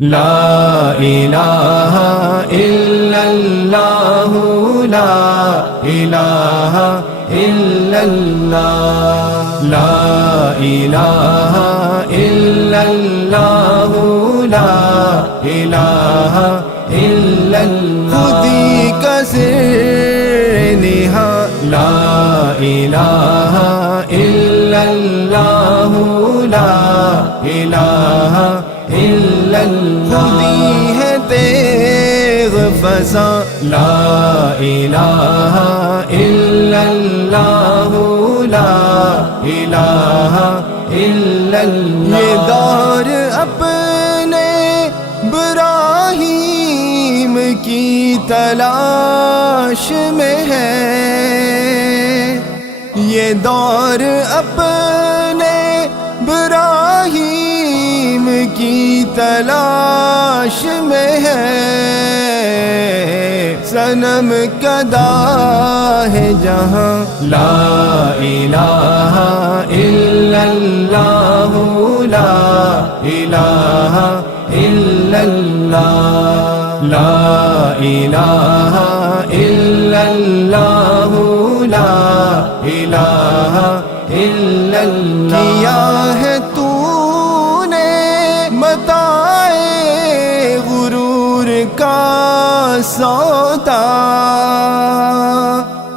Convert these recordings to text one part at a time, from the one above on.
لا الہ الا اللہ لا الہ الا اللہ لا الہ الا اللہ لا الہ الا اللہ خودی کا سر نہا لا الہ الا اللہ لا الہ الا اللہ خودی ہے تیغ فضا لا الہ الا اللہ لا الہ الا اللہ یہ دور اپنے ابراہیم کی تلاش میں ہے، یہ دور اپنے ابراہیم کی تلاش میں ہے، صنم کدا ہے جہاں لا الہ الا اللہ لا الہ الا اللہ لا الہ الا اللہ لا الہ الا اللہ کیا ہے تو نے متاع غرور کا سودا،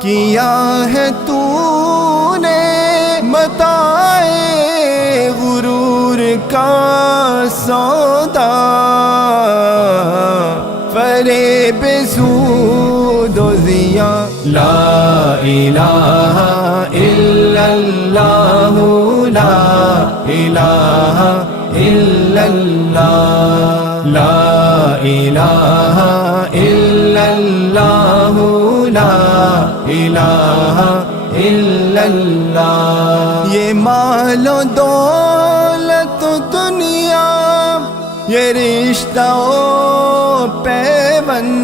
کیا ہے تو نے متاع غرور کا سودا، فریب سود و ضیاء لا الہ الا اللہ لا الہ الا اللہ لا الہ الا اللہ لا الہ الا اللہ یہ مال و دولت و دنیا، یہ رشتہ و پیوند،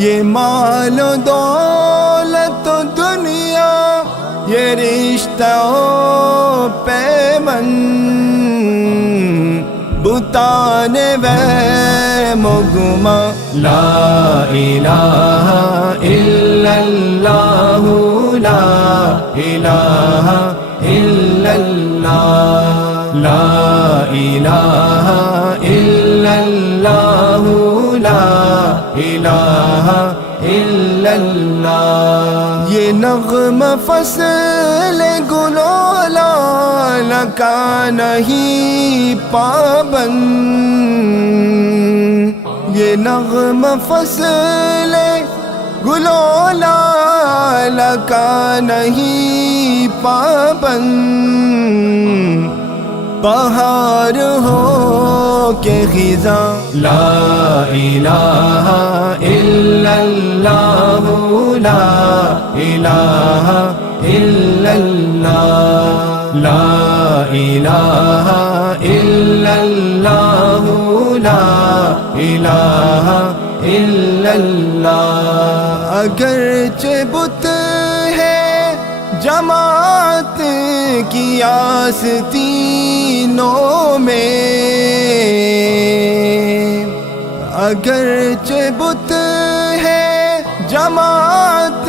یہ مال و دولت و دنیا، یہ رشتہ و پیوند، بتان وہم و گما لا الہ الا اللہ لا الہ الا اللہ لا الہ الا اللہ لا الہ الا اللہ یہ نغم فصل گلولا کا نہیں پابند، یہ نغم فصل گلولا کا نہیں پابند، بہار ہو کے خزاں لا الہ الا اللہ لا الہ الا اللہ لا الہ الا اللہ لا الہ الا اللہ اگرچہ بت ہے جماعت کی آستینوں میں، اگرچہ بت ہے جماعت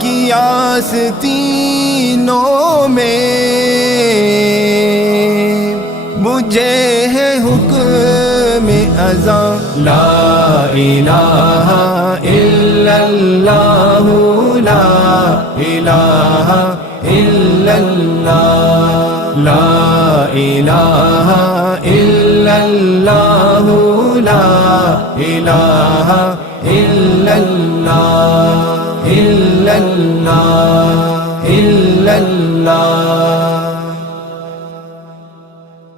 کی آستینوں میں، مجھے ہے حکم اذاں لا الہ الا اللہ لا الہ الا اللہ لا الہ الا اللہ لا الہ الا اللہ الا اللہ الا اللہ